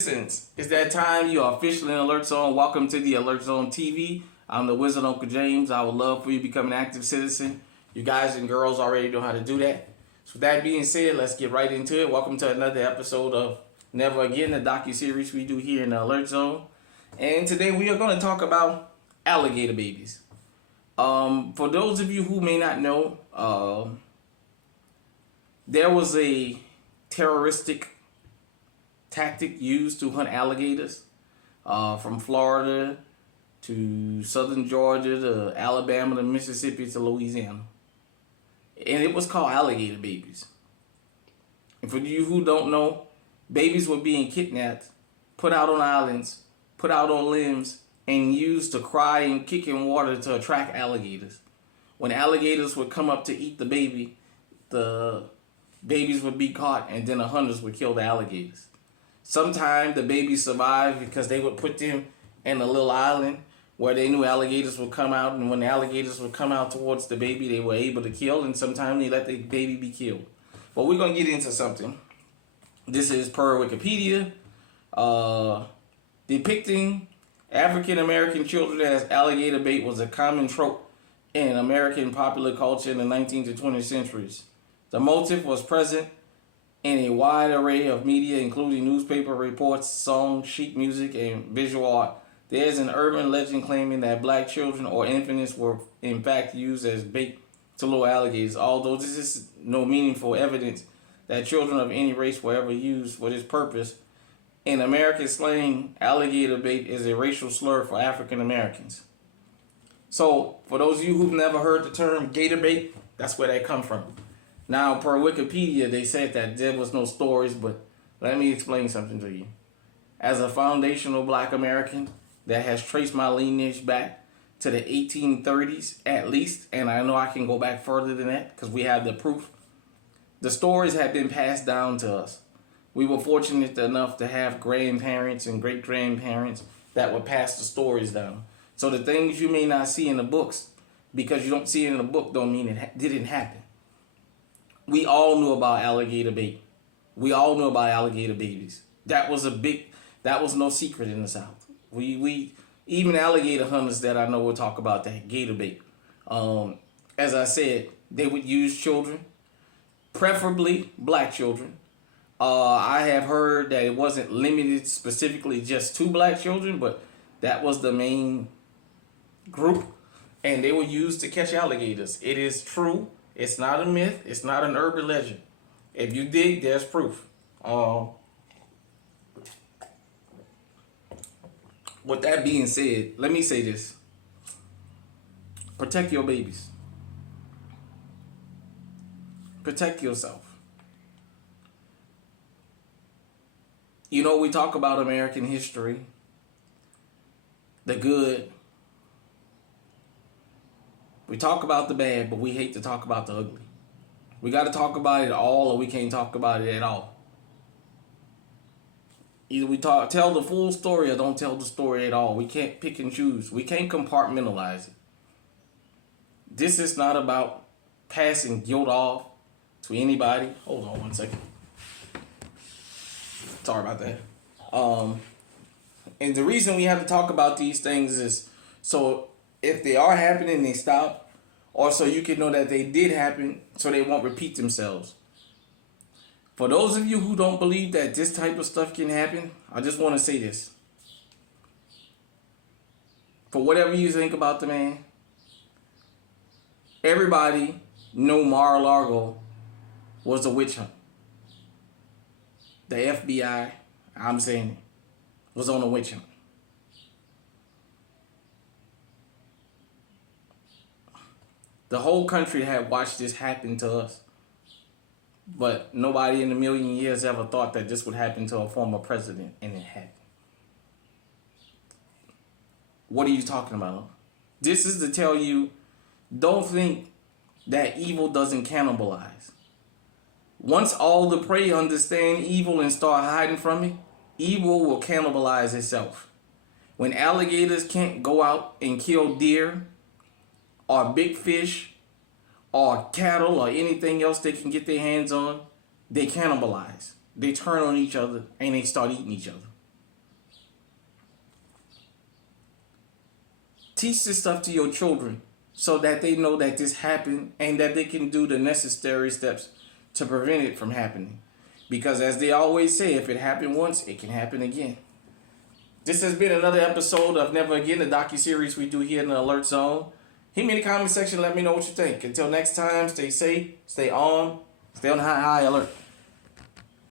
Citizens, it's that time. You are officially in Alert Zone. Welcome to the Alert Zone TV. I'm the Wizard Uncle James. I would love for you to become an active citizen. You guys and girls already know how to do that. So with that being said, let's get right into it. Welcome to another episode of Never Again, the docu-series we do here in the Alert Zone. And today we are going to talk about alligator babies. For those of you who may not know, there was a terroristic tactic used to hunt alligators from Florida to southern Georgia to Alabama to Mississippi to Louisiana. And it was called alligator babies. And for you who don't know, babies were being kidnapped, put out on islands, put out on limbs, and used to cry and kick in water to attract alligators. When alligators would come up to eat the babies would be caught, and then the hunters would kill the alligators. Sometimes the babies survived because they would put them in a little island where they knew alligators would come out, and when the alligators would come out towards the baby, they were able to kill, and sometimes they let the baby be killed. But we're going to get into something. This is per Wikipedia, depicting African American children as alligator bait was a common trope in American popular culture in the 19th to 20th centuries. The motif was present in a wide array of media, including newspaper reports, songs, sheet music, and visual art. There is an urban legend claiming that black children or infants were in fact used as bait to lure alligators, although this is no meaningful evidence that children of any race were ever used for this purpose. In American slang, alligator bait is a racial slur for African Americans. So, for those of you who've never heard the term gator bait, that's where that come from. Now, per Wikipedia, they said that there was no stories, but let me explain something to you. As a foundational black American that has traced my lineage back to the 1830s at least, and I know I can go back further than that because we have the proof, the stories have been passed down to us. We were fortunate enough to have grandparents and great-grandparents that would pass the stories down. So the things you may not see in the books, because you don't see it in the book, don't mean it didn't happen. We all knew about alligator bait. We all knew about alligator babies. That was no secret in the South. We even alligator hunters that I know will talk about that gator bait. As I said, they would use children, preferably black children. I have heard that it wasn't limited specifically just to black children, but that was the main group, and they were used to catch alligators. It is true. It's not a myth. It's not an urban legend. If you dig, there's proof. With that being said, let me say this. Protect your babies. Protect yourself. You know, we talk about American history, the good. We talk about the bad, but we hate to talk about the ugly. We got to talk about it all, or we can't talk about it at all. Either we tell the full story or don't tell the story at all. We can't pick and choose. We can't compartmentalize it. This is not about passing guilt off to anybody. Hold on one second. Sorry about that. And the reason we have to talk about these things is so if they are happening, they stop, or so you can know that they did happen so they won't repeat themselves. For those of you who don't believe that this type of stuff can happen, I just want to say this. For whatever you think about the man, everybody knew Mar-a-Lago was a witch hunt. The FBI, I'm saying it, was on a witch hunt. The whole country had watched this happen to us. But nobody in a million years ever thought that this would happen to a former president, and it happened. What are you talking about? This is to tell you, don't think that evil doesn't cannibalize. Once all the prey understand evil and start hiding from it, evil will cannibalize itself. When alligators can't go out and kill deer or big fish or cattle or anything else they can get their hands on, they cannibalize. They turn on each other and they start eating each other. Teach this stuff to your children so that they know that this happened and that they can do the necessary steps to prevent it from happening. Because as they always say, if it happened once, it can happen again. This has been another episode of Never Again, the docuseries we do here in the Alert Zone. Hit me in the comment section. Let me know what you think. Until next time, stay safe, stay on the high alert.